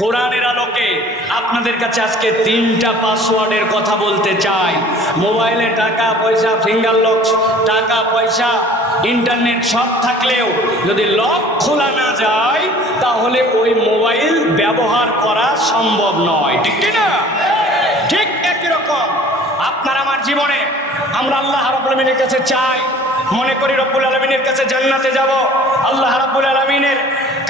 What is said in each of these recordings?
কোরআনের আলোকে আপনাদের কাছে আজকে 3টা পাসওয়ার্ডের কথা বলতে চাই। মোবাইলে টাকা পয়সা, ফিঙ্গার লক, টাকা পয়সা, ইন্টারনেট সব থাকলেও যদি লক খোলা না যায় তাহলে ওই মোবাইল ব্যবহার করা সম্ভব নয়। ঠিক না? ঠিক একই রকম আপনার আমার জীবনে আমরা আল্লাহ রাব্বুল আলামিনের কাছে চাই, মনে করি রব্বুল আলামিনের কাছে জান্নাতে যাব, আল্লাহ রাব্বুল আলামিনের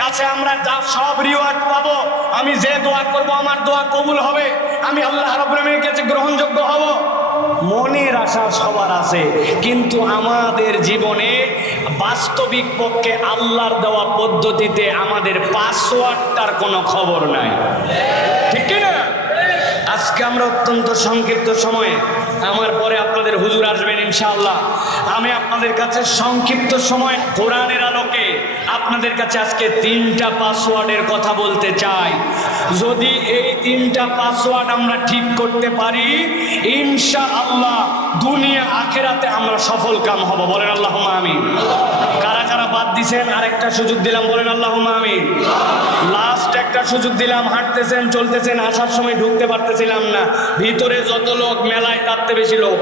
কাছে আমরা সব রিওয়ার্ড পাবো, আমি যে দোয়া করব আমার দোয়া কবুল হবে, আমি আল্লাহ রাব্বুল আলামিনের কাছে গ্রহণযোগ্য হব। মনের আশা সবার আছে, কিন্তু আমাদের জীবনে বাস্তবিক পক্ষে আল্লাহর দেওয়া পদ্ধতিতে আমাদের পাসওয়ার্ডটার কোনো খবর নাই। ঠিক না? আজকে আমরা অত্যন্ত সংক্ষিপ্ত সময়ে, আমার পরে আপনাদের হুজুর আসবেন ইনশাআল্লাহ, আমি আপনাদের কাছে সংক্ষিপ্ত সময় কোরআনের আলোকে আপনাদের কাছে আজকে 3টা পাসওয়ার্ডের কথা বলতে চাই। যদি এই 3টা পাসওয়ার্ড আমরা ঠিক করতে পারি ইনশাআল্লাহ দুনিয়া আখিরাতে আমরা সফল কাম হব। বলেন আল্লাহুম্মা আমিন। কারা কারা বাদ দিছেন আরেকটা সুযোগ দিলাম, বলেন আল্লাহুম্মা আমিন। লাস্ট একটা সুযোগ দিলাম, হাঁটতেছেন চলতেছেন, আসার সময় ঢুকতে পারতেছিলাম না, ভিতরে যত লোক মেলায় তার চেয়ে বেশি লোক।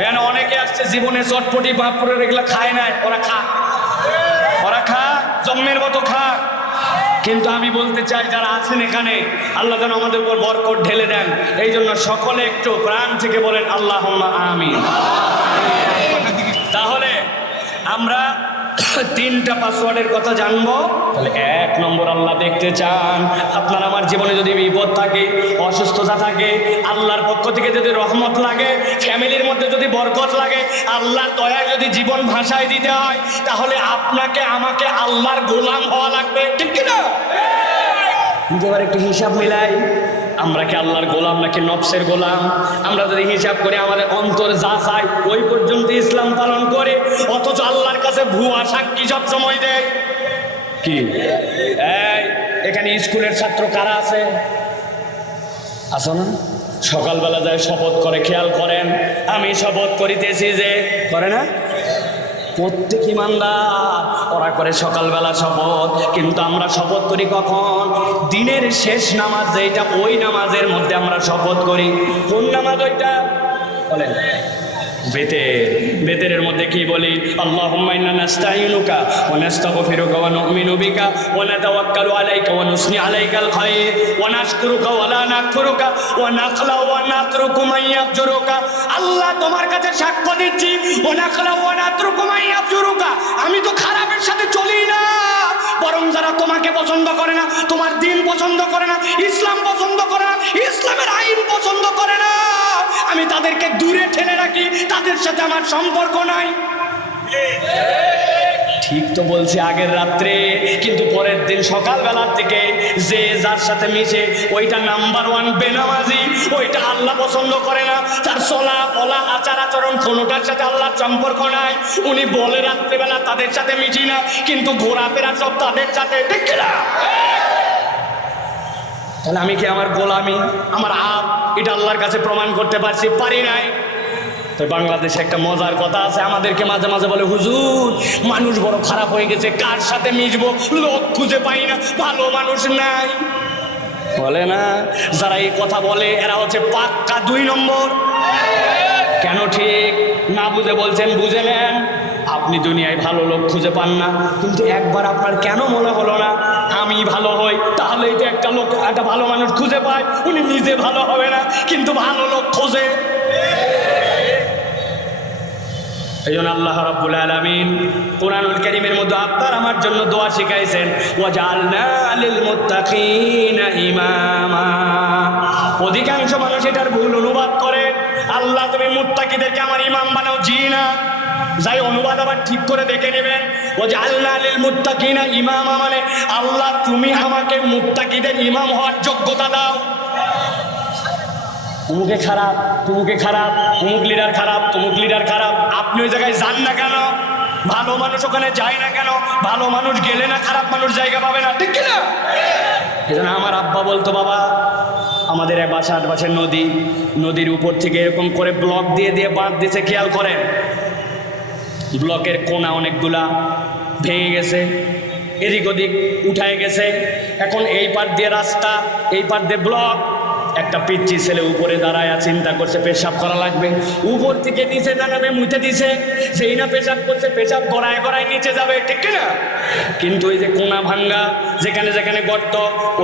এখানে অনেকে আসছে জীবনে চটপটি পাঁপড় এগুলো খায় নাই, ওরা খা জম্মের মতো খা। কিন্তু আমি বলতে চাই যারা আছেন এখানে আল্লাহ যেন আমাদের উপর বরকত ঢেলে দেন, এই জন্য সকলে একটু প্রাণ থেকে বলেন আল্লাহুম্মা আমিন। তাহলে আমরা 3টা পাসওয়ার্ডের কথা জানবো। তাহলে 1 নম্বর, আল্লাহ দেখতে চান আপনার আমার জীবনে যদি বিপদ থাকে, অসুস্থতা থাকে, আল্লাহর পক্ষ থেকে যদি রহমত লাগে, ফ্যামিলির মধ্যে যদি বরকত লাগে, আল্লাহর দয়া যদি জীবন ভাষায় দিতে হয়, তাহলে আপনাকে আমাকে আল্লাহর গোলাম হওয়া লাগবে। ঠিক কিনা? এবার একটু হিসাব মিলাই, আমরা কি আল্লাহর গোলাম নাকি নফসের গোলাম? আমরা যদি হিসাব করে আমাদের অন্তর যা চাই ওই পর্যন্ত ইসলাম পালন করে, অথচ আল্লাহর কাছে ভুয়া সাক্ষী সব সময় দেয়। কি এই এখানে স্কুলের ছাত্র কারা আছে? আসো না? সকালবেলা যায় শপথ করে, খেয়াল করেন, আমি শপথ করিতেছি যে, করে না? প্রত্যেক ইমানদার ওরা করে সকালবেলা শপথ, কিন্তু আমরা শপথ করি কখন? দিনের শেষ নামাজ যেটা, ওই নামাজের মধ্যে আমরা শপথ করি। কোন নামাজ ওইটা? বলেন। বেতেরের মধ্যে কি বলি? আল্লাহুম্মা ইন্না নাস্তাঈনুকা ওয়া নাস্তাগফিরুকা ওয়া নু'মিনু বিকা ওয়া নাতাওয়াক্কালু আলাইকা ওয়া নুসনি আলাইকাল খায়র ওয়া নাশকুরুকা ওয়া লা নাকফুরুকা ওয়া নাখলাউ ওয়া নাতরুকু মান ইয়াফজুরুকা। আল্লাহ তোমার কাছে সাক্ষ্য দিচ্ছি, ওয়া নাখলাউ ওয়া নাতরুকু মান ইয়াফজুরুকা, আমি তো খারাপের সাথে চলি না, বরং যারা তোমাকে পছন্দ করে না, তোমার দিন পছন্দ করে না, ইসলাম পছন্দ করে না, ইসলামের আইন পছন্দ করে না, আমি তাদেরকে দূরে ঠেলে রাখি, তাদের সাথে আমার সম্পর্ক নাই। ঠিক তো বলছি আগের রাত্রে, কিন্তু পরের দিন সকালবেলার থেকে যে যার সাথে মিশে ওইটা নাম্বার 1 বেনামাজি, ওইটা আল্লাহ পছন্দ করে না, তার চলা বলা আচার আচরণ কোনোটার সাথে আল্লাহর সম্পর্ক নাই। উনি বলে রাত্রেবেলা তাদের সাথে মিশি না, কিন্তু ঘোরাফেরা সব তাদের সাথে। ঠিক না? তাহলে আমি কি আমার গোলামি, আমার আপ, এটা আল্লাহর কাছে প্রমাণ করতে পারছি? পারি নাই। তো বাংলাদেশে একটা মজার কথা আছে, আমাদেরকে মাঝে মাঝে বলে, হুজুর মানুষ বড় খারাপ হয়ে গেছে, কার সাথে মিশবো, লোক খুঁজে পাই না, ভালো মানুষ নাই। বলে না, যারা এই কথা বলে এরা হচ্ছে পাক্কা 2 নম্বর। কেন ঠিক না বুঝে বলছেন? বুঝে নেন। আপনি দুনিয়ায় ভালো লোক খুঁজে পান না, কিন্তু একবার আপনার কেন মনে হলো না আমি ভালো হই, তাহলে এটা একটা ভালো মানুষ খুঁজে পায়, উনি নিজে ভালো হবে না, কিন্তু ভালো লোক খোঁজে। এই জন্য আল্লাহ রাব্বুল আলামিন কোরআনুল কারীমের মধ্যে আপনার আমার জন্য দোয়া শিখাইছেন, ওয়াজআলনা লিল মুত্তাকিনা ইমামা। অধিকাংশ মানুষ এটার ভুল অনুবাদ করে, আল্লাহ তুমি মুত্তাকিদেরকে আমার ইমাম বানাও। জি না, যাই অনুবাদ আবার ঠিক করে দেখে নেবেন। ওয়াজআলনা লিল মুত্তাকিনা ইমামা মানে আল্লাহ তুমি আমাকে মুত্তাকিদের ইমাম হওয়ার যোগ্যতা দাও। অমুকে খারাপ, তমুকে খারাপ, অমুক লিডার খারাপ, তমুক লিডার খারাপ, আপনি ওই জায়গায় যান না কেন? ভালো মানুষ ওখানে যায় না কেন? ভালো মানুষ গেলে না খারাপ মানুষ জায়গা পাবে না? ঠিক কিনা? এই জন্য আমার আব্বা বলতো, বাবা আমাদের বাসার আশপাশে নদী, নদীর উপর থেকে এরকম করে ব্লক দিয়ে দিয়ে বাঁধ দিয়েছে, খেয়াল করেন, ব্লকের কোনা অনেকগুলা ভেঙে গেছে, এদিক ওদিক উঠায় গেছে। এখন এই পার দিয়ে রাস্তা, এই পার দিয়ে ব্লক। একটা পিচ্চি ছেলে উপরে দাঁড়ায় চিন্তা করছে পেশাব করা লাগবে, উপর থেকে নিচে দাঁড়াবে মুতে দিছে, সেই না পেশাব করছে, পেশাব গড়ায় গড়ায় নিচে যাবে, ঠিক না? কিন্তু ওই যে কোনা ভাঙ্গা যেখানে যেখানে গর্ত,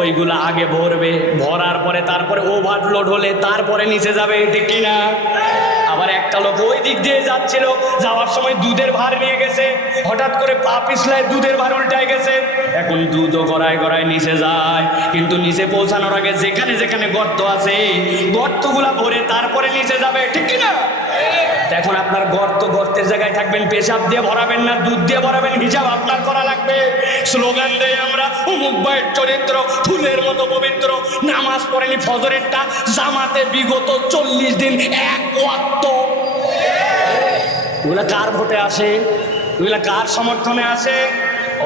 ওইগুলো আগে ভরবে, ভরার পরে তারপরে ওভারলোড হলে তারপরে নিচে যাবে, ঠিক না? আবার একটা লোক ওই দিক দিয়ে যাচ্ছিল, যাওয়ার সময় দুধের ভার নিয়ে গেছে, হঠাৎ করে পা পিছলায় দুধের ভার উল্টায় গেছে, এখন দুধও গড়ায় গড়ায় নিচে যায়। কিন্তু নিচে পৌঁছানোর আগে যেখানে যেখানে গর্ত আছে, গর্তগুলা ভরে তারপরে নিচে যাবে, ঠিক না? এখন আপনার গর্তের জায়গায় থাকবেন, পেশাব দিয়ে ভরাবেন না দুধ দিয়ে ভরাবেন, হিসাব আপনার করা লাগবে। স্লোগান দেয় আমরা অমুক ভাইয়ের চরিত্র ফুলের মতো পবিত্র, নামাজ পড়েনি ফজরেরটা, জামাতে বিগত 40 দিন এক ওয়াক্ত। এগুলা কার ভোটে আসে? এগুলা কার সমর্থনে আসে?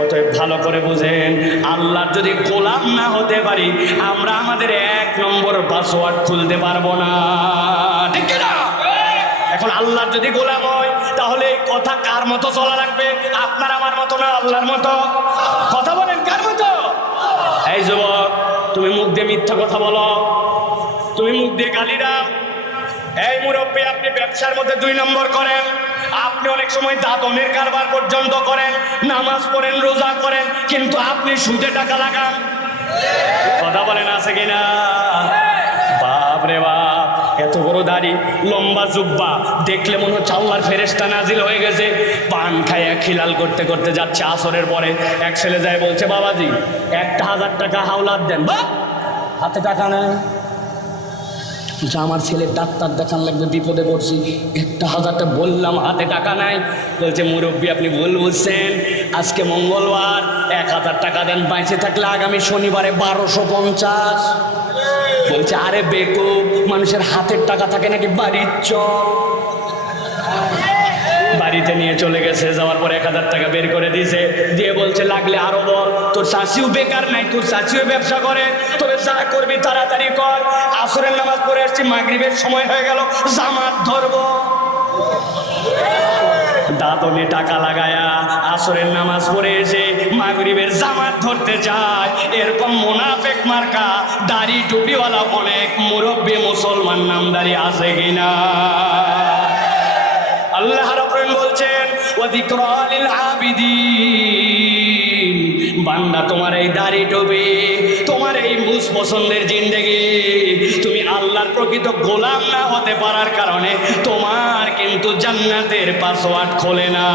অতএব ভালো করে বুঝেন, আল্লাহর যদি গোলাম না হতে পারি, আমরা আমাদের 1 নম্বর পাসওয়ার্ড খুলতে পারবো না, ঠিক না? এখন আল্লাহর যদি গোলাম হয়, তাহলে এই কথা কার মতো চলা লাগবে? আপনার আমার মতো না, আল্লাহর মতো। কথা বলেন, কার মতো? এই যুবক, তুমি মুখ দিয়ে মিথ্যা কথা বলো, তুমি মুখ দিয়ে গালি দাও। এই মুরব্বী, আপনি ব্যবসার মধ্যে 2 নম্বর করেন, আপনি অনেক সময় দাদনের কারবার পর্যন্ত করেন, নামাজ পড়েন, রোজা করেন, কিন্তু আপনি সুদে টাকা লাগান। কথা বলেন, আছে কিনা? বাপ রে বাপ, এত বড় দাড়ি, লম্বা জুব্বা, দেখলে মনে হচ্ছে আল্লাহর ফেরেশতা নাজিল হয়ে গেছে। পান খাইয়া খিলাল করতে করতে যাচ্ছে, আসরের পরে এক ছেলে যায় বলছে, বাবাজি 1000 টাকা হাওলাত দেন। বা হাতে টাকা নেই, আমার ছেলের ডাক্তার দেখান লাগবে, বিপদে পড়ছি, 1000 টাকা বললাম, হাতে টাকা নাই। বলছে, মুরব্বী আপনি ভুল বলছেন, আজকে মঙ্গলবার, 1000 টাকা দেন, বাইচে থাকলে আগামী শনিবারে 1250। বলছে, আরে বেকুব, মানুষের হাতের টাকা থাকে নাকি বাড়ির চল। বাড়িতে নিয়ে চলে গেছে, যাওয়ার পর 1000 টাকা বের করে দিয়েছে, দিয়ে বলছে, লাগলে আরো বল, তোর চাচিও বেকার নাই, তোর চাচিও ব্যবসা করে, তবে যা করবি তাড়াতাড়ি কর। আসরের নামাজ পড়ে আসছি, মাগরিবের সময় হয়ে গেল, জামাত ধরবো। দাঁতনে টাকা লাগায়া আসরের নামাজ পড়ে এসে মাগরিবের জামাত ধরতে চায়, এরকম মুনাফিক মার্কা দাড়ি টুপিওয়ালা অনেক মুরব্বী মুসলমান নামদারি আছে কিনা? আল্লাহ রাব্বুল বলছেন, ওয়া যিকরা লিল আবিদিন, বান্দা তোমার এই দাড়ি টুপি, তোমার এই মুস পছন্দের জিন্দেগি, তুমি আল্লাহর প্রকৃত গোলাম না হতে পারার কারণে তোমার কিন্তু জান্নাতের পাসওয়ার্ড খোলে না,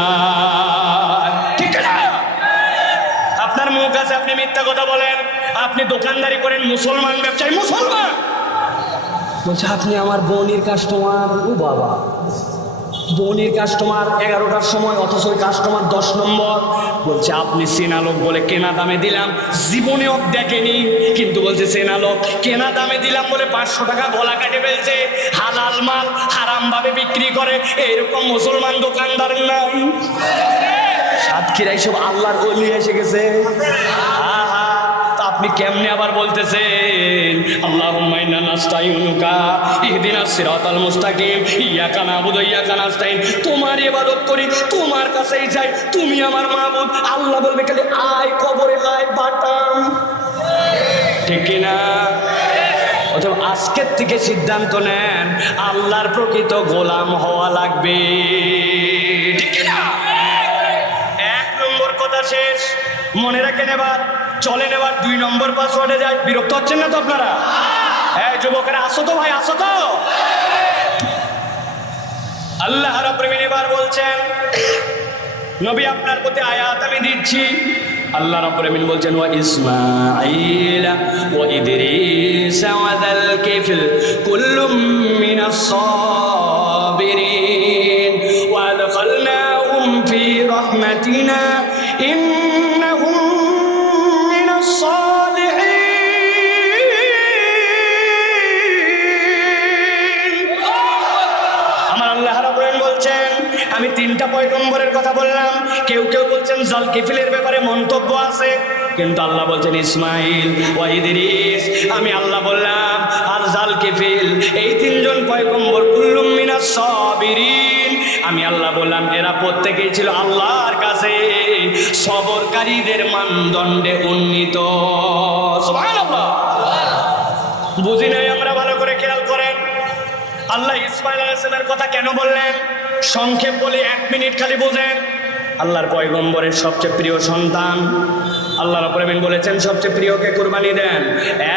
ঠিক না? আপনার মুখ আছে, আপনি মিথ্যা কথা বলেন, আপনি দোকানদারি করেন, মুসলমান ব্যবসায়ী, মুসলমান বলছে আপনি আমার বোনের কাস্টমার। ও বাবা, বোনের কাস্টমার 11টার সময়, অথচ ওই কাস্টমার 10 নম্বর। বলছে, আপনি চেনা লোক বলে কেনা দামে দিলাম, জীবনেও দেখেনি, কিন্তু বলছে চেনা লোক, কেনা দামে দিলাম বলে 500 টাকা গলা কাটে ফেলছে। হালাল মাল হারাম ভাবে বিক্রি করে, এরকম মুসলমান দোকানদার নাই। সাতক্ষীরায় সব আল্লাহর ওলি এসে গেছে। আহা, আপনি কেমনে আবার বলতেছেন আল্লাহুম্মা ইন্না নাস্তাইনুকা ইহদিনাস সিরাতাল মুস্তাকিম ইয়াকা নাবুদু ইয়াকা নাস্তাইন, তোমার ইবাদত করি, তোমার কাছেই যাই, তুমি আমার মাবুদ। আল্লাহ বলবে খালি আয় কবরে আয় বাটাম, ঠিক কিনা? অথবা আজকের থেকে সিদ্ধান্ত নেন, আল্লাহর প্রকৃত গোলাম হওয়া লাগবে, ঠিক কিনা? 1 নম্বর কথা শেষ, মনে রাখেন। এবার চলেন, এবার 2 নম্বর পাসওয়ার্ডে যাই। বিরক্ত হচ্ছেন না তো আপনারা? হ্যাঁ যুবকেরা, আসো তো ভাই, আসো তো। আল্লাহ রাব্বুল আলামিন এবার বলছেন, নবী আপনার প্রতি আয়াত আমি দিচ্ছি। আল্লাহ রাব্বুল আলামিন বলছেন, ওয়া ইসমাঈল ওয়া ইদরিস ওয়া যাল কিফল কুল্লুম মিনাস সাবিরিন ওয়া আদখালনাহুম ফি রাহমাতিনা ইন্নাহুম মিনাস সালিহিন। আমার আল্লাহ রাব্বুল আলামিন বলছেন, আমি 3টা পয়গম্বরের কথা বললাম, কেউ কেউ বলছেন জালকিফিলের ব্যাপারে মন্তব্য আছে, কিন্তু আল্লাহ বলছেন ইসমাঈল ওয়া ইদরিস, আমি আল্লাহ বললাম, আর জালকিফিল, এই 3 জন পয়গম্বর কুল্লুম মিনাস সাবিরিন, আমি আল্লাহ বললাম এরা প্রত্যেকেই ছিল আল্লাহর কাছে সবরকারীদের মানুষের মানদণ্ডে উন্নীত। সুবহানাল্লাহ। বুঝি নাই আমরা, ভালো করে খেয়াল করেন। আল্লাহ ইসমাঈল আলাইহিস সালামের কথা কেন বললেন? সংক্ষেপ বলি, 1 মিনিট খালি বোঝেন। আল্লাহর পয়গম্বরের সবচেয়ে প্রিয় সন্তান, আল্লাহ রাব্বুল আলামিন বলেছেন সবচেয়ে প্রিয়কে কুরবানি দেন।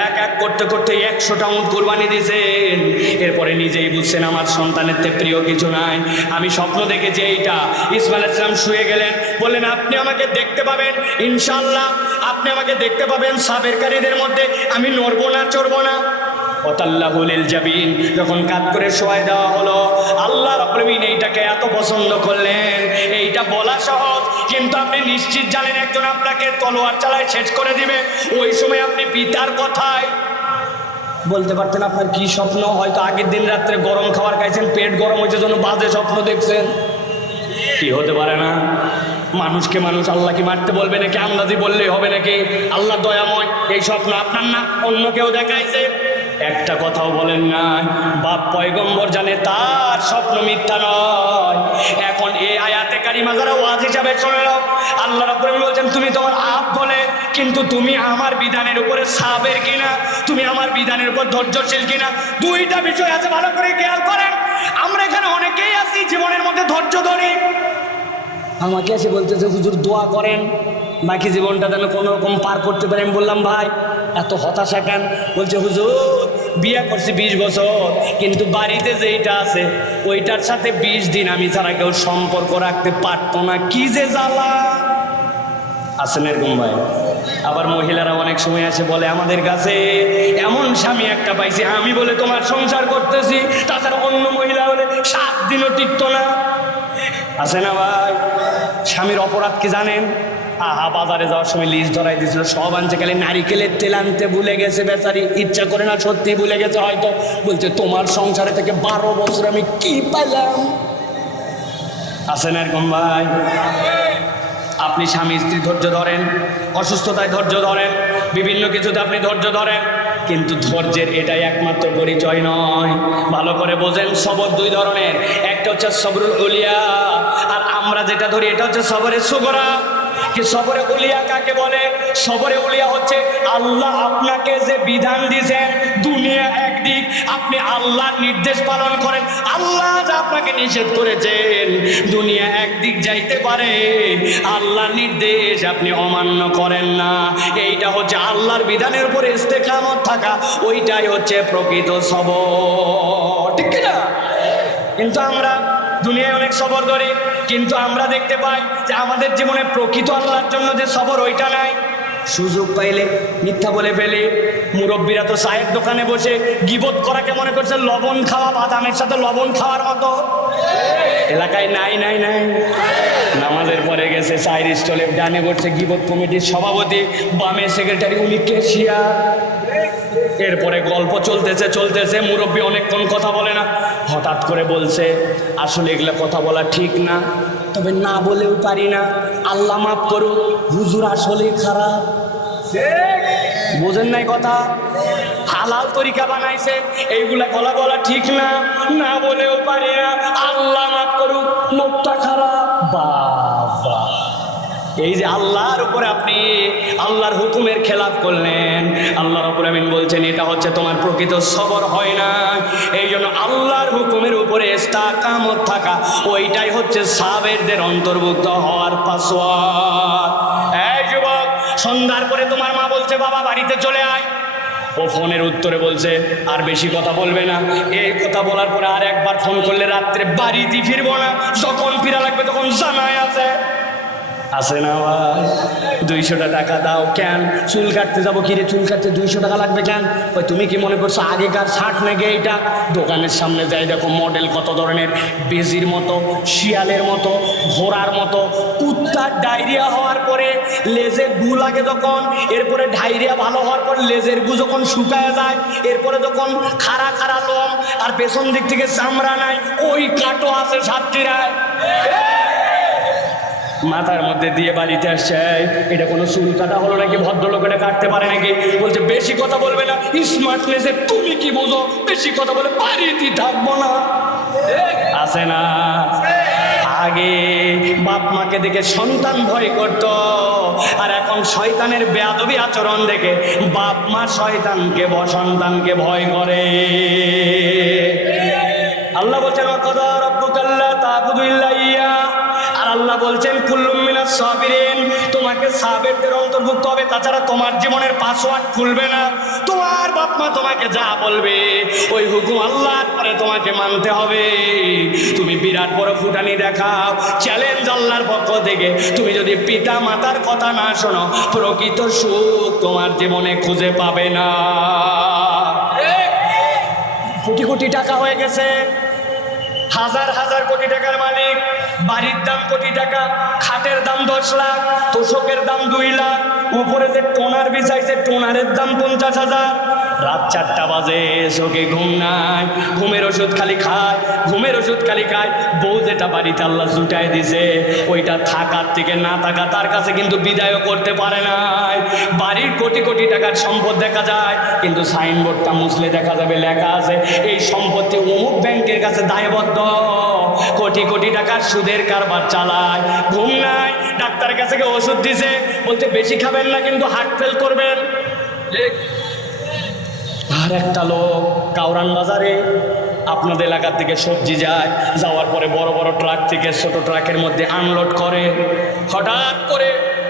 এক এক করতে করতে 100টা উট কুরবানি দিয়েছেন। এরপরে নিজেই বুঝছেন আমার সন্তানের থেকে প্রিয় কিছু নাই। আমি স্বপ্ন দেখেছি এইটা। ইসমাঈল আলাইহিস সালাম শুয়ে গেলেন, বললেন আপনি আমাকে দেখতে পাবেন ইনশাআল্লাহ, আপনি আমাকে দেখতে পাবেন সাবেরকারীদের মধ্যে, আমি নড়বো না চড়বো না। ওয়াতাল্লাহু লিল জাবিন, যখন কাত করে শোয়াই দেওয়া হলো, আল্লাহ রাব্বুল আলামিন এইটাকে এত পছন্দ করলেন। এইটা বলা সহজ, কিন্তু আপনি নিশ্চিত জানেন একজন আপনাকে তলোয়ার চালায় শেষ করে দিবে। ওই সময় আপনি পিতার কথায় বলতে পারতেন আপনার কি স্বপ্ন। হয়তো আগের দিন রাত্রে গরম খাবার খাইছেন, পেট গরম হয়েছে, জন্য বাজে স্বপ্ন দেখছেন। কি হতে পারে না? মানুষকে মানুষ আল্লাহ কি মারতে বলবে নাকি? আন্দাজি বললেই হবে নাকি? আল্লাহ দয়াময়। এই স্বপ্ন আপনার না, অন্য কেউ দেখাইছে? একটা কথাও বলেন না। বাপ পয়গম্বর জানে তার স্বপ্ন মিথ্যা নয়। এখন এই আয়াতে কারিমা যারা ওয়াজ হিসাবে শুনে নাও, আল্লাহ রাব্বুল আলামিন বলছেন তুমি তোমার আপ বলে, কিন্তু তুমি আমার বিধানের উপরে সাবের কিনা, তুমি আমার বিধানের উপর ধৈর্যশীল কিনা। দুইটা বিষয় আছে, ভালো করে খেয়াল করেন। আমরা এখানে অনেকেই আছি জীবনের মধ্যে ধৈর্য ধরি। আমাকে এসে বলতেছে হুজুর দোয়া করেন বাকি জীবনটা যেন কোনো রকম পার করতে পারে। আমি বললাম ভাই এত হতাশা কেন? বলছে হুজুর বিয়ে করছি 20 বছর, কিন্তু বাড়িতে যেইটা আছে ওইটার সাথে 20 দিন আমি ছাড়া কেউ সম্পর্ক রাখতে পারতো না। কি যে জ্বালা। আছেন এরকম ভাই? আবার মহিলারা অনেক সময় আসে বলে আমাদের কাছে এমন স্বামী একটা পাইছি, আমি বলে তোমার সংসার করতেছি, তাছাড়া অন্য মহিলা হলে 7 দিনও টিকতো না। আছে না ভাই? স্বামীর অপরাধ কি জানেন? আহা বাজারে যাওয়ার সময় লিস্ট ধরাই দিয়েছিল, সব আনছে, খালি নারিকেলের তেল আনতে ভুলে গেছে বেচারি। ইচ্ছা করে না, সত্যি ভুলে গেছে হয়তো। বলছে তোমার সংসারে থেকে 12 বছর আমি কি পাইলাম। আছে না এরকম ভাই? আপনি স্বামী স্ত্রী ধৈর্য ধরেন, অসুস্থতায় ধৈর্য ধরেন, বিভিন্ন কিছুতে আপনি ধৈর্য ধরেন, কিন্তু ধৈর্যের এটাই একমাত্র পরিচয় নয়। ভালো করে বোঝেন, সবর 2 ধরনের। একটা হচ্ছে সবরুল উলিয়া, আর আমরা যেটা ধরি এটা হচ্ছে সবরে সুগরা। কি সবরে উলিয়া কাকে বলে? সবরে উলিয়া হচ্ছে আল্লাহ আপনাকে যে বিধান দিয়েছেন, দুনিয়া একদিক, আপনি আল্লাহর নির্দেশ পালন করেন। আল্লাহ যা আপনাকে নিষেধ করেছেন দুনিয়া একদিক যাইতে পারে, আল্লাহর নির্দেশ আপনি অমান্য করেন না। এইটা হচ্ছে আল্লাহর বিধানের উপরে ইস্তেকামত থাকা, ওইটাই হচ্ছে প্রকৃত সবর। ঠিক না? কিন্তু আমরা দুনিয়ায় অনেক সবর ধরি, কিন্তু আমরা দেখতে পাই যে আমাদের জীবনে প্রকৃত আল্লাহর জন্য যে সবর ওইটা নাই। সুযোগ পাইলে মিথ্যা বলে ফেলে। মুরব্বীরা তো চায়ের দোকানে বসে গিবত করাকে মনে করছে লবণ খাওয়া, বাদামের সাথে লবণ খাওয়ার মতো। এলাকায় নাই নাই নাই, নামাজের পরে গেছে চায়ের স্টলে, ডানে বসছে গিবত কমিটির সভাপতি, বামে সেক্রেটারি, উনি কেশিয়ার। এরপরে গল্প চলতেছে চলতেছে, মুরব্বী অনেকক্ষণ কথা বলে না, হঠাৎ করে বলছে আসলে এগুলো কথা বলা ঠিক না, তবে না বলেও পারি না, আল্লাহ মাফ করুন, হুজুর আসলেই খারাপ। বোঝেন নাই কথা? হালাল তরিকা বানাইছে, এইগুলা বলা বলা ঠিক না, না বলেও পারি না, আল্লাহ মাফ করুক, লোকটা খারাপ। বাবা, এই যে আল্লাহর উপরে আপনি আল্লাহর হুকুমের খেলাফ করলেন, আল্লাহ রাব্বুল আমিন বলছেন এটা হচ্ছে তোমার প্রকৃত সবর হয় না। এই জন্য আল্লাহর হুকুমের উপরে ইস্তেকামত থাকা, ওইটাই হচ্ছে সাবেরদের অন্তর্ভুক্ত হওয়ার পাসওয়ার্ড। এই যুবক, সন্ধ্যার পরে তোমার মা বলছে বাবা বাড়িতে চলে আয়, ও ফোনের উত্তরে বলছে আর বেশি কথা বলবে না। এই কথা বলার পরে আর একবার ফোন করলে রাত্রে বাড়িতে ফিরবো না, যখন ফিরা লাগবে তখন জানাই আছে। আছে না ভাই? 200 টাকা দাও। কেন? চুল কাটতে যাবো। কিরে চুল কাটতে 200 টাকা লাগবে কেন? ওই তুমি কি মনে করছো আগেকার 60 নাকি এইটা? দোকানের সামনে যাই দেখো মডেল কত ধরনের, বেজির মতো, শিয়ালের মতো, ঘোড়ার মতো। কুত্তার ডায়রিয়া হওয়ার পরে লেজে গু লাগে যখন, এরপরে ডায়রিয়া ভালো হওয়ার পর লেজের গু যখন শুকায় যায়, এরপরে যখন খাড়া খাড়া লোম আর পেছন দিক থেকে চামড়া নাই, ওই কাটো আছে সাতক্ষীরায়। মাথার মধ্যে দিয়ে বাড়িতে আসছে, এটা কোনো চুল কাটা হলো নাকি? ভদ্রলোক এটা কাটতে পারে নাকি? বলছে বেশি কথা বলবে না, স্মার্টনেসে তুমি কি বোঝো? বেশি কথা বলে বাড়িতে থাকবো না। আছে না? আগে বাপ মাকে দেখে সন্তান ভয় করত, আর এখন শয়তানের বেয়াদবি আচরণ দেখে বাপ মা শয়তানকে সন্তানকে ভয় করে। আল্লাহ বলছেন ওয়াকাদা রাব্বুকা আল্লা তা'বুদু ইল্লা ইয়্যা, আর আল্লাহ বলছেন কুল্লুম মিনাস সাবিরিন, তোমাকে সাবিরদের অন্তর্ভুক্ত হবে, তাছাড়া তোমার জীবনের পাসওয়ার্ড খুলবে না। তোমার বাপ মা তোমাকে যা বলবে ওই হুকুম আল্লাহর পরে তোমাকে মানতে হবে। তুমি বিরাট বড় ফুটানি দেখাও, চ্যালেঞ্জ আল্লাহর পক্ষ থেকে, তুমি যদি পিতা মাতার কথা না শোনো প্রকৃত সুখ তোমার জীবনে খুঁজে পাবে না। কোটি কোটি টাকা হয়ে গেছে, হাজার হাজার কোটি টাকার মালিক, বাড়ির দাম কোটি টাকা, খাটের দাম 10 লাখ, তোষকের দাম 2 লাখ, উপরে যে টোনার বিছাইছে টোনারের দাম 50,000। রাত 4টা বাজে, চোখে ঘুম নাই, ঘুমের ওষুধ খালি খায়, ঘুমের ওষুধ খালি খায়। বউ যেটা বাড়িতে আল্লাহ জুটাই দিছে ওইটা থাকার থেকে না থাকা তার কাছে কিন্তু বিদায়ও করতে পারে নাই। বাড়ির কোটি কোটি টাকার সম্পদ দেখা যায়, কিন্তু সাইনবোর্ডটা মুছলে দেখা যাবে লেখা আছে এই সম্পত্তি অমুক ব্যাংকের কাছে দায়বদ্ধ। কোটি কোটি টাকার সুদের কারবার চালায়, ঘুম নাই, ডাক্তারের কাছে গিয়ে ওষুধ দিছে, বলতে বেশি খাবেন না কিন্তু হার্ট ফেল করবেন। আর একটা লোক কাউরান বাজারে আপনাদের এলাকার থেকে সবজি যায়, যাওয়ার পরে বড় বড় ট্রাক থেকে ছোট ট্রাকের মধ্যে আনলোড করে, হঠাৎ করে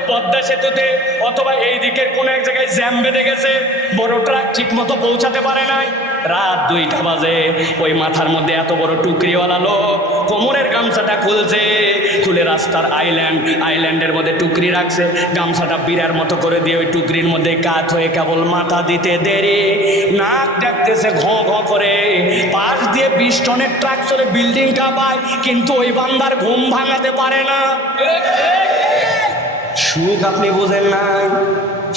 পদ্মা সেতুতে অথবা এই দিকের কোনো এক জায়গায় জ্যাম বেঁধে গেছে, বড় ট্রাক ঠিক মতো পৌঁছাতে পারে নাই। রাত 2টা বাজে, ওই মাথার মধ্যে এত বড় টুকরিওয়ালা লোক কোমরের গামছাটা খুলছে, খুলে রাস্তার আইল্যান্ডের মধ্যে টুকরি রাখছে, গামছাটা বিড়ার মতো করে দিয়ে ওই টুকরির মধ্যে কাত হয়ে কেবল মাথা দিতে দেরি, নাক ডাকতেছে ঘ ঘ করে। পাশ দিয়ে 20 টনের ট্রাক চলে, বিল্ডিং কাঁপায়, কিন্তু ওই বান্দার ঘুম ভাঙাতে পারে না। সুখ আপনি বোঝেন নাই,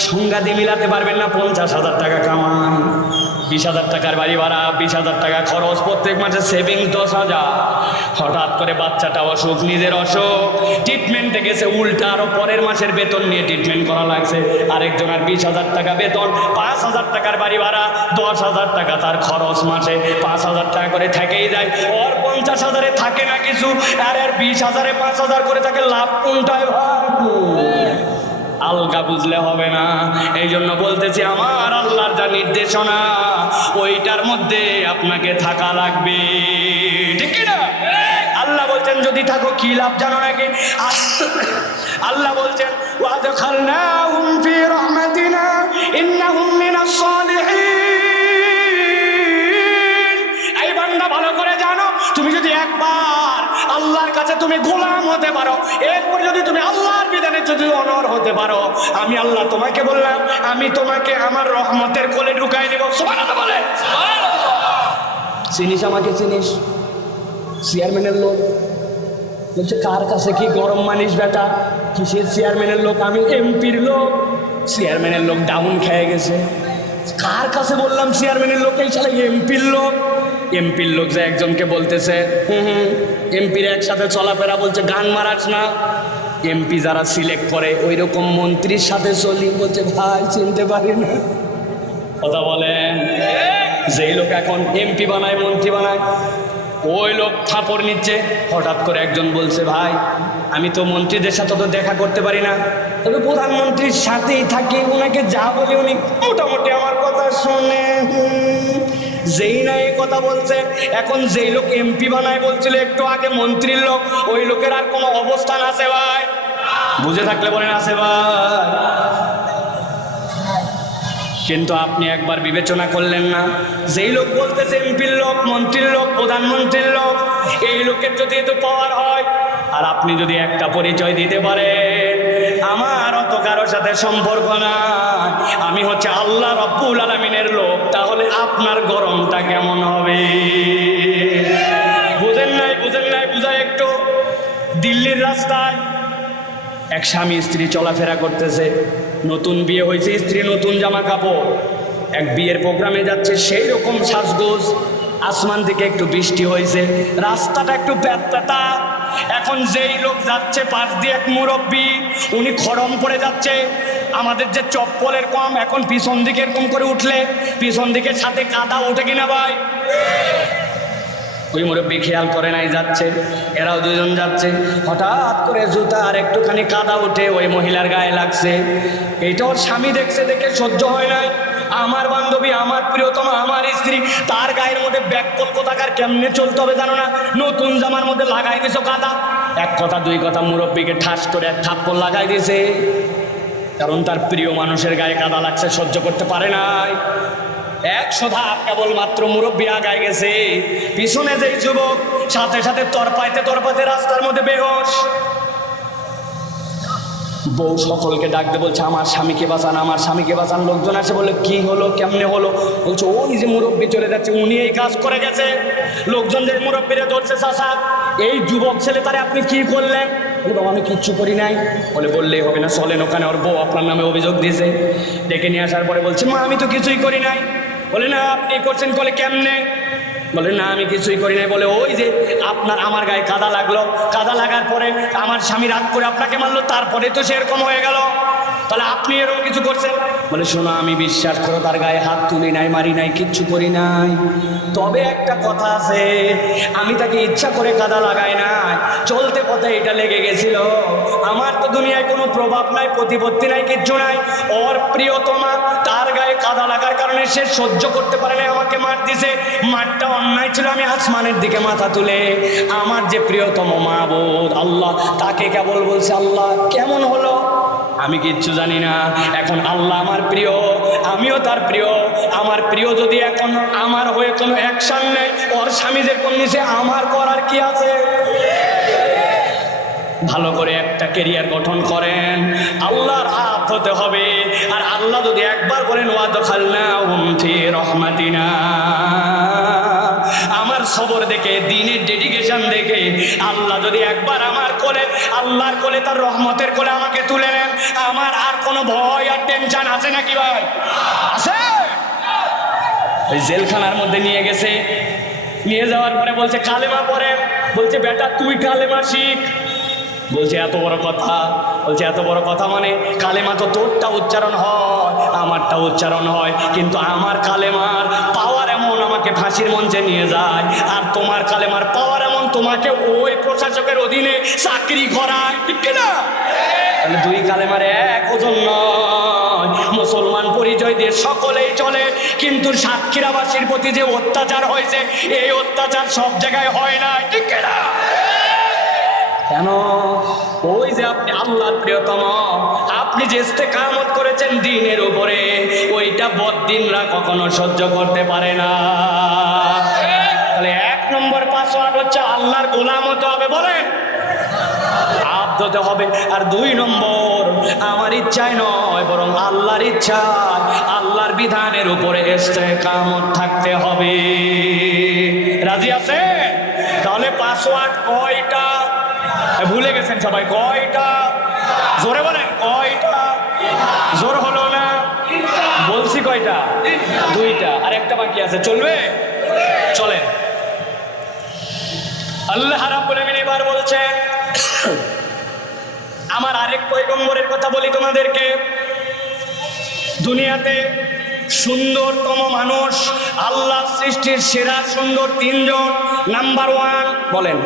সংজ্ঞা দিয়ে মিলাতে পারবেন না। 50,000 টাকা কামান, 20,000 টাকার বাড়ি ভাড়া, 20,000 টাকা খরচ, প্রত্যেক মাসে সেভিং 10,000। হঠাৎ করে বাচ্চাটা অসুখ, নিজের অসুখ, ট্রিটমেন্টে গেছে, উল্টা আরো পরের মাসের বেতন নিয়ে ট্রিটমেন্ট করা লাগছে। আরেকজনের 20,000 টাকা বেতন, 5,000 টাকার বাড়ি ভাড়া, 10,000 টাকা তার খরচ, মাসে 5,000 টাকা করে থেকেই যায়। ওর 50,000-এ থাকে না কিছু, আর 20,000-এ 5,000 করে থাকে, লাভ কোনটায় ভাই? আলগা বুঝলে হবে না। এই জন্য বলতেছি আমার আল্লাহর যা নির্দেশনা ওইটার মধ্যে আপনাকে থাকা লাগবে, ঠিক না? আল্লাহ বলছেন যদি থাকো কি লাভ জানো নাকি? আল্লাহ বলছেন ওয়াদখালনাহুম ফি রাহমাতিনা ইন্নাহুম মিনাস সালিহিন। এই বান্দা ভালো করে জানো, তুমি যদি একবার আল্লাহর কাছে তুমি গোলাম হতে পারো, এরপর যদি তুমি আল্লাহর বিধানে যদি অনড় হতে পারো, আমি আল্লাহ তোমাকে বললাম আমি তোমাকে আমার রহমতের কোলে ঢুকাই দেব। সুবহানাল্লাহ বলে। চিনিস আমাকে? চিনিস? চেয়ারম্যানের লোক বলছে কার কাছে কি গরম মানিস বেটা? কিসের চেয়ারম্যানের লোক? আমি এমপির লোক। চেয়ারম্যানের লোক ডাউন খেয়ে গেছে। কার কাছে বললাম চেয়ারম্যানের লোক? এই শালা এমপির লোক। এমপির লোক যে একজনকে বলতেছে এমপির একসাথে চলাফেরা, বলছে গান মারাস না। এমপি যারা সিলেক্ট করে ওই রকম মন্ত্রীর সাথে চলি, বলছে ভাই চিনতে পারি না। কথা বলেন, যেই লোক এখন এমপি বানায়, মন্ত্রী বানায়, ওই লোক থাপড় নিচ্ছে। হঠাৎ করে একজন বলছে ভাই আমি তো মন্ত্রীদের সাথে তো দেখা করতে পারি না, তবে প্রধানমন্ত্রীর সাথেই থাকি, ওনাকে যা বলি উনি মোটামুটি আমার কথা শোনে। যেই না এই কথা বলছে, এখন যেই লোক এমপি বানায় বলছিল একটু আগে মন্ত্রীর লোক, ওই লোকের আর কোনো অবস্থান আছে ভাই? বুঝে থাকলে বলেন আছে ভাই। কিন্তু আপনি একবার বিবেচনা করলেন না, যেই লোক বলতেছে এমপির লোক, মন্ত্রীর লোক, প্রধানমন্ত্রীর লোক, এই লোকের যদি এত পাওয়ার হয়, আর আপনি যদি একটা পরিচয় দিতে পারেন আমার অত কারোর সাথে সম্পর্ক না, আমি হচ্ছে আল্লাহ রব্বুল আলামিনের লোক, তাহলে আপনার গরমটা কেমন হবে? বুঝেন নাই? বুঝেন নাই? বুঝায় একটু। দিল্লির রাস্তায় এক স্বামী স্ত্রী চলাফেরা করতেছে, নতুন বিয়ে হয়েছে, স্ত্রী নতুন জামা কাপড়, এক বিয়ের প্রোগ্রামে যাচ্ছে, সেই রকম সাজগোজ, আসমান থেকে একটু বৃষ্টি হয়েছে, রাস্তাটা একটু প্যাঁতপ্যাঁতা। এখন যেই লোক যাচ্ছে পাশ দিয়ে এক মুরব্বী, উনি খড়ম পড়ে যাচ্ছে। আমাদের যে চপ্পলের কম, এখন পিছন দিকে এরকম করে উঠলে পিছন দিকে সাথে কাদা ওঠে কিনা ভাই? ওই মুরব্বী খেয়াল করে নাই, যাচ্ছে, এরাও দুজন যাচ্ছে, হঠাৎ করে জুতা আর একটুখানি কাদা উঠে ওই মহিলার গায়ে লাগছে। এইটা ওর স্বামী দেখছে, দেখে সহ্য হয় নাই। আমার বান্ধবী, আমার প্রিয়তমা, আমার স্ত্রী, তার গায়ের মধ্যে ব্যাককল কোথাকার, কেমনে চলতে হবে জানো না, নতুন জামার মধ্যে লাগাই দিছো কাদা। এক কথা দুই কথা মুরব্বীকে ঠাস করে এক থাপ্পড় লাগাই দিয়েছে, কারণ তার প্রিয় মানুষের গায়ে কাদা লাগছে, সহ্য করতে পারে নাই। 100 ধাপ কেবলমাত্র মুরব্বী আগায় গেছে, পিছনে যেই যুবক সাথে সাথে তরপাইতে রাস্তার মধ্যে বেহোশ। বউ সকলকে ডাকতে বলছে, আমার স্বামীকে বাঁচান, আমার স্বামীকে বাঁচান। লোকজন আসে, বলে কি হলো, কেমনে হলো? বলছে ওই যে মুরব্বী চলে যাচ্ছে, উনি এই কাজ করে গেছে। লোকজন যে মুরব্বীরে ধরছে, চাচা এই যুবক ছেলে তারে আপনি কি করলেন? বলে বাবা আমি কিচ্ছু করি নাই। বলে বললেই হবে না, চলেন ওখানে, ওর বউ আপনার নামে অভিযোগ দিয়েছে। ডেকে নিয়ে আসার পরে বলছে, মা আমি তো কিছুই করি নাই। বলে না আপনি করছেন। বলে কেমনে? বলে না আমি কিছুই করি নাই। বলে ওই যে আমার গায়ে কাদা লাগলো, কাদা লাগার পরে আমার স্বামী রাগ করে আপনাকে মারলো, তারপরে তো সেরকম হয়ে গেল, তাহলে আপনি এরকম কিছু করছেন? বলে শোনো আমি বিশ্বাস করো তার গায়ে হাত তুলি নাই, মারি নাই, কিচ্ছু করি নাই। তবে একটা কথা আছে, আমি তাকে ইচ্ছা করে কাদা লাগাই নাই, চলতে পথে এটা লেগে গেছিল। আমার তো দুনিয়ায় কোনো প্রভাব নাই, প্রতিপত্তি নাই, কিচ্ছু নাই। ওর প্রিয়তমা, তার গায়ে কাদা লাগার কারণে সে সহ্য করতে পারে না, আমাকে মার দিছে। মারটা অন্যায় ছিল। আমি আসমানের দিকে মাথা তুলে আমার যে প্রিয়তম মাবুদ আল্লাহ, তাকে কেবল বলছে আল্লাহ কেমন হলো, আমি কিচ্ছু জানি না। এখন আল্লাহ আমার প্রিয়, আমিও তার প্রিয়। আমার প্রিয় যদি এখন আমার হয়ে কোনো অ্যাকশন নেয়, ওর স্বামী যে কোন নিচে, আমার করার কি আছে? ভালো করে একটা ক্যারিয়ার গঠন করেন, আল্লাহর হাত হতে হবে। আর আল্লাহ যদি একবার বলেন ওয়াদখালনাহুম ফি রাহমাতিনা, আমার সবর দেখে, দিনের ডেডিকেশন দেখে আল্লাহ যদি একবার আমার কোলে, আল্লাহর কোলে, তার রহমতের কোলে আমাকে তুলে নেন, আমার আর কোনো ভয় আর টেনশন আছে নাকি ভাই? আছে? ওই জেলখানার মধ্যে নিয়ে গেছে, নিয়ে যাওয়ার পরে বলছে কালেমা পড়ে। বলছে বেটা তুই কালেমা শিখ। বলছে এত বড় কথা? বলছে এত বড় কথা মানে কালেমা তো তোরটা উচ্চারণ হয়, আমারটা উচ্চারণ হয়, কিন্তু আমার কালেমার পাওয়ার এমন আমাকে ফাঁসির মঞ্চে নিয়ে যায়, আর তোমার কালেমার পাওয়ার এমন তোমাকে ওই প্রশাসকের অধীনে চাকরি করায়, ঠিক কিনা? তাহলে দুই কালেমার এক ওজন নয়। মুসলমান পরিচয় দিয়ে সকলেই চলে, কিন্তু সাতক্ষীরাবাসীর প্রতি যে অত্যাচার হয়েছে, এই অত্যাচার সব জায়গায় হয় না, ঠিক কিনা? কেন? ওই যে আপনি আল্লাহর প্রিয়তম, আপনি যে ইস্তেকামত করেছেন দ্বীনের উপরে, ওইটা বদ্দিনরা কখনো সহ্য করতে পারে না। তাহলে 1 নম্বর পাসওয়ার্ড হচ্ছে আল্লাহর গোলাম হতে হবে, বলেন আব্দ হতে হবে। আর 2 নম্বর আমার ইচ্ছায় নয়, বরং আল্লাহর ইচ্ছায়, আল্লাহর বিধানের উপরে ইস্তেকামত থাকতে হবে। রাজি আছে? তাহলে পাসওয়ার্ড কয়টা? ভুলে গেছেন সবাই? কয়টা? জোরে বলেন কয়টা? জোর হলো না? বলছি কয়টা? 2টা, আর একটা বাকি আছে, চলবে? চলেন। আল্লাহ রাব্বুল আমিন এবার বলছেন, আমার আরেক পয়গম্বরের কথা বলি তোমাদেরকে। দুনিয়াতে সুন্দরতম মানুষ, আল্লাহ সৃষ্টির সেরা সুন্দর 3 জন। নাম্বার 1 বলেন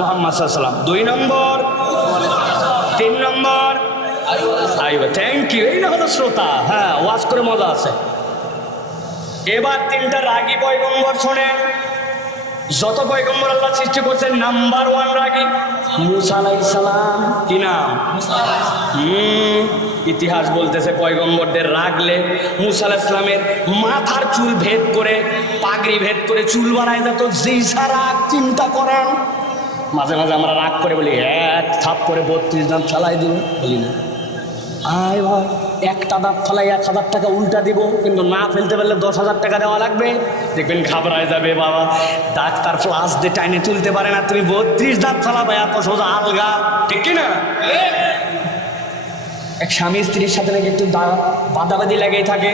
মুহাম্মদ সাল্লাল্লাহু আলাইহি ওয়াসাল্লাম। 2 নম্বর, 3 নম্বর আইয়ুব। Thank you. এই না হলো শ্রোতা, হ্যাঁ ওয়াজ করে মজা আছে। এবার 3টা রাগী পয়গম্বর শোনেন। যত পয়গম্বর আল্লাহ সৃষ্টি করছেন, নাম্বার 1 রাগী মুসা আলাইহিস সালাম। কি নাম? ইতিহাস বলতেছে পয়গম্বরদের রাগলে মুসা আলাইহিস সালামের মাথার চুল ভেদ করে, পাগড়ি ভেদ করে চুল বাড়ায় যেত। যেই সারা চিন্তা করেন, মাঝে মাঝে আমরা রাগ করে বলি 1 থাপ করে 32 দাঁত ফেলাই দিব, বলি না আয় ভাই একটা দাঁত ফেলাই 1000 টাকা উল্টা দিব, কিন্তু না ফেলতে পারলে 10,000 টাকা দেওয়া লাগবে। দেখবেন ঘাবড়ায় যাবে বাবা, ডাক্তার ফ্লাস দিয়ে টাইনে তুলতে পারে না, তুমি 32 দাঁত ফেলাবে, এত সোজা আলগা, ঠিক কিনা? এক স্বামী স্ত্রীর সাথে নাকি একটু বাদাবাদি লেগেই থাকে।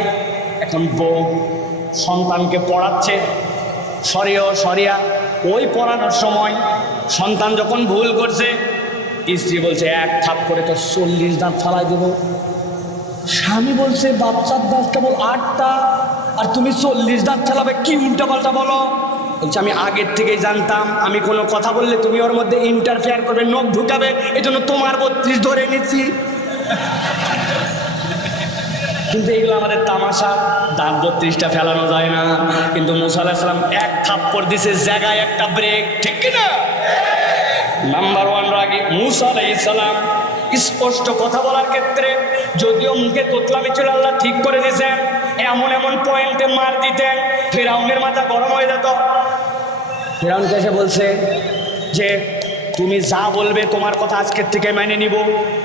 এখন বউ সন্তানকে পড়াচ্ছে, সরিয়া ওই পড়ানোর সময় সন্তান যখন ভুল করছে, স্ত্রী বলছে 1 থাপ করে তো 40 দাঁত ফালাই দেবো। স্বামী বলছে বাচ্চার দাঁত কেবল 8টা, আর তুমি 40 দাঁত ফেলাবে, কি উল্টা পাল্টা বলো। বলছে আমি আগের থেকেই জানতাম আমি কোনো কথা বললে তুমি ওর মধ্যে ইন্টারফেয়ার করবে, নখ ঢুকাবে, এই জন্য তোমার 32 ধরে নিচ্ছি। কিন্তু এগুলো আমাদের তামাশা, দাঁত 32টা ফেলানো যায় না। কিন্তু মুসা আলাইহিস সালাম এক থাপ্পড় দিছে, জায়গায় একটা ব্রেক, ঠিক কিনা? নাম্বার 1 রাগী মুসা আলাইহিস সালাম স্পষ্ট কথা বলার ক্ষেত্রে যদিও মুখে তোতলামি ছিল, আল্লাহ ঠিক করে দিয়েছেন, এমন এমন পয়েন্টে মার দিতেন ফেরাউনের মাথা গরম হয়ে যেত। ফেরাউনকে এসে বলছে যে তুমি যা বলবে তোমার কথা আজকের থেকে মেনে নিব।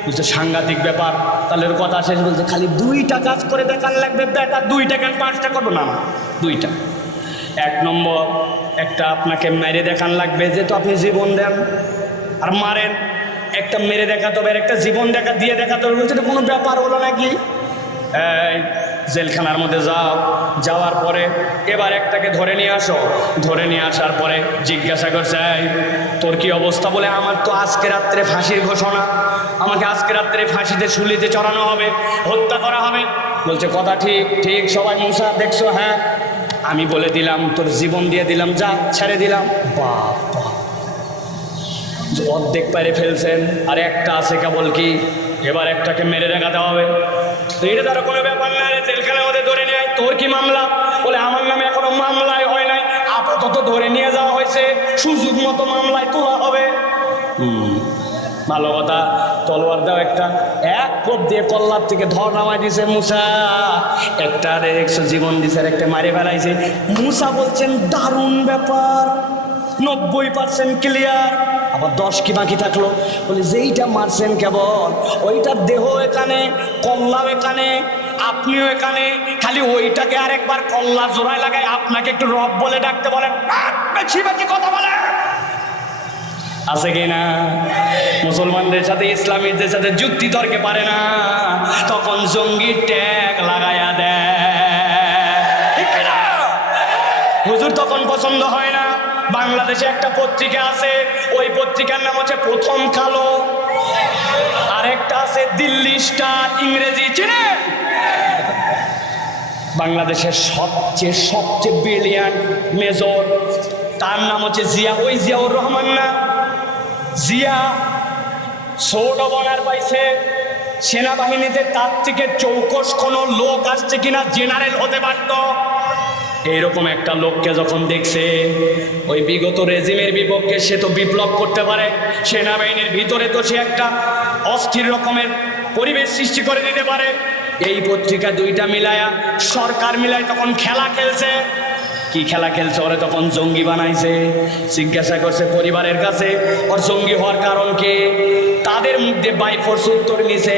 বুঝতে সাংঘাতিক ব্যাপার। তাহলে ওর কথা শেষ, বলছে খালি 2টা কাজ করে দেখার লাগবে, বেটা 2টা কেন 5টা করবো না, 2টা। 1 নম্বর, একটা আপনাকে মেরে দেখান লাগবে, যেহেতু আপনি জীবন দেন আর মারেন, একটা মেরে দেখাতে হবে, একটা জীবন দিয়ে দেখাতে হবে। বলছে এটা কোনো ব্যাপার হলো নাকি? এই জেলখানার মধ্যে যাও, যাওয়ার পরে এবার একটাকে ধরে নিয়ে আসো, ধরে নিয়ে আসার পরে জিজ্ঞাসা করছে এই তোর কি অবস্থা? বলে আমার তো আজকে রাত্রে ফাঁসির ঘোষণা, আমাকে আজকে রাত্রে ফাঁসিতে শুলিতে চড়ানো হবে, হত্যা করা হবে। বলছে কথা ঠিক ঠিক সবাই মুসা দেখছো? হ্যাঁ। আমি বলে দিলাম, তোর জীবন দিয়ে দিলাম, যা ছেড়ে দিলাম। বাবা, অর্ধেক পারে ফেলছেন, আর একটা আছে কেবল কি এবার একটাকে মেরে দেখাতে হবে। তো এটা তার কোনো ব্যাপার না, জেলখানার মধ্যে ধরে নেয়। তোর কি মামলা? বলে আমার নামে এখনো মামলাই হয় নাই, আপাতত ধরে নিয়ে যাওয়া হয়েছে, সুযোগ মতো মামলায় তোলা হবে। ভালো কথা, তলোয়ার দাও একটা, এক কোপ দিয়ে কল্লার থেকে ধর নামাই দিছে মুসা। একটা 100 জীবন দিছে, আর একটা মারে ফেলাইছে। মুসা বলছেন দারুণ ব্যাপার, 90% ক্লিয়ার। আবার 10 কি বাকি থাকলো? বলে যেইটা মারছেন কেবল ওইটার দেহ এখানে, কল্লাও এখানে, আপনিও এখানে, খালি ওইটাকে আরেকবার কল্লা জোড়ায় লাগাই আপনাকে একটু রব বলে ডাকতে বলেন, বেশি বেশি কথা বলে। আছে কি না? মুসলমানদের সাথে ইসলামীদের সাথে যুক্তি তর্কে পারে না, তখন জঙ্গি ট্যাগ লাগায়া দেয়। হুজুর তখন পছন্দ হয় না। বাংলাদেশে একটা পত্রিকা আছে, ওই পত্রিকার নাম হচ্ছে প্রথম কালো, আরেকটা আছে দিল্লি স্টার, ইংরেজি চিনেন? বাংলাদেশের সবচেয়ে ব্রিলিয়ান্ট মেজর, তার নাম হচ্ছে জিয়া। ওই জিয়াউর রহমান না, জিয়া ছোট অনার পাইছে সেনাবাহিনীতে, তার থেকে চৌকস কোনো লোক আসছে কিনা জেনারেল হতে পারত। এইরকম একটা লোককে যখন দেখছে, ওই বিগত রেজিমের বিপক্ষে সে তো বিপ্লব করতে পারে, সেনাবাহিনীর ভিতরে তো সে একটা অস্থির রকমের পরিবেশ সৃষ্টি করে দিতে পারে। এই পত্রিকা 2টা মিলায়া সরকার মিলায় তখন খেলা খেলছে। কি খেলা খেলছে? ওরে তখন জঙ্গি বানাইছে। জিজ্ঞাসা করছে পরিবারের কাছে ওর জঙ্গি হওয়ার কারণ কি? তাদের মধ্যে বাই ফোর্স উত্তর নিছে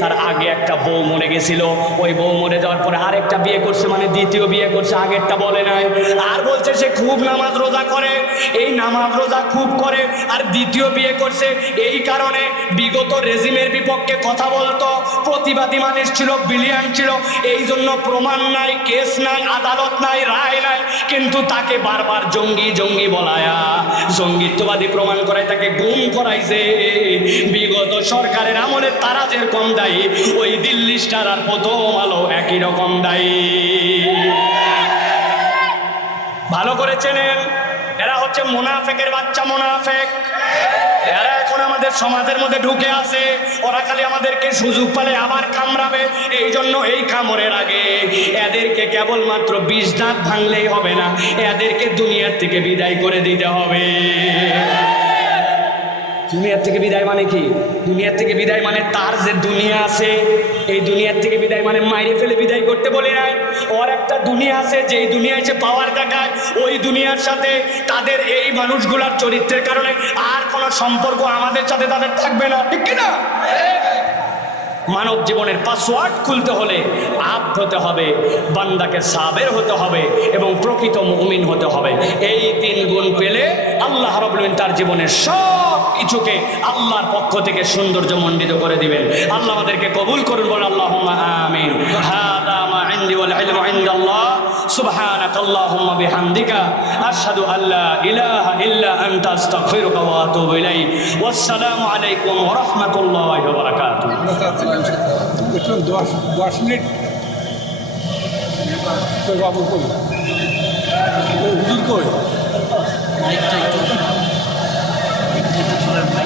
তার আগে একটা বউ মরে গেছিল, ওই বউ মরে যাওয়ার পরে আরেকটা বিয়ে করছে, মানে দ্বিতীয় বিয়ে করছে, আগেরটা বলে নাই। আর বলছে সে খুব নামাজ রোজা করে, এই নামাজ রোজা খুব করে, আর দ্বিতীয় বিয়ে করছে। এই কারণে বিগত রেজিমের বিপক্ষে কথা বলতো, প্রতিবাদী মানুষ ছিল, ব্রিলিয়ান্ট ছিল। এই জন্য প্রমাণ নাই, কেস নাই, আদালত নাই, রায় নাই, কিন্তু তাকে বারবার জঙ্গি জঙ্গি বলায়া জঙ্গিত্ববাদী প্রমাণ করায়, তাকে গুম করাইছে। বিগত সরকারের আমলে তারা যেরকম দায়ী, ওই দিল্লি স্টার আর প্রথম আলো একই রকম দায়ী। ভালো করে চেনেন, এরা হচ্ছে মুনাফেকের বাচ্চা, মুনাফেক। এরা এখন আমাদের সমাজের মধ্যে ঢুকে আছে, ওরা খালি আমাদেরকে সুযোগ পেলে আবার কামড়াবে। এই জন্য এই কামড়ের আগে এদেরকে কেবলমাত্র 20 দাঁত ভাঙলেই হবে না, এদেরকে দুনিয়ার থেকে বিদায় করে দিতে হবে। দুনিয়ার থেকে বিদায় মানে কি? দুনিয়ার থেকে বিদায় মানে তার যে দুনিয়া আছে, এই দুনিয়ার থেকে বিদায় মানে মাইরে ফেলে বিদায় করতে বলি নাই। ওর একটা দুনিয়া আছে, যেই দুনিয়ায় যে পাওয়ার দেখায়, ওই দুনিয়ার সাথে তাদের এই মানুষগুলার চরিত্রের কারণে আর কোনো সম্পর্ক আমাদের সাথে তাদের থাকবে না, ঠিক কিনা? মানব জীবনের পাসওয়ার্ড খুলতে হলে আব্দ হতে হবে, বান্দাকে সাবের হতে হবে এবং প্রকৃত মুমিন হতে হবে। এই 3 গুণ পেলে আল্লাহ রাব্বুল আলামিন তার জীবনের সব কিছুকে আল্লাহর পক্ষ থেকে সৌন্দর্যমণ্ডিত করে দিবেন। আল্লাহ আমাদেরকে কবুল করুন, বলেন আল্লাহুম্মা আমিন। হাদা মা ইনদি ওয়াল ইলমু ইনদাল্লাহ, সুবহানাকাল্লাহুম্মা বিহামদিকা, আশহাদু আল্লা ইলাহা ইল্লা আনতা, আস্তাগফিরুকা ওয়া আতুবু ইলাইক। ওয়াসসালামু আলাইকুম ওয়া রাহমাতুল্লাহি ওয়া বারাকাতুহু। 10 মিনিট বাবু কই হুজুর কই? লাইটটা একটু, এটা চলেন ভাই।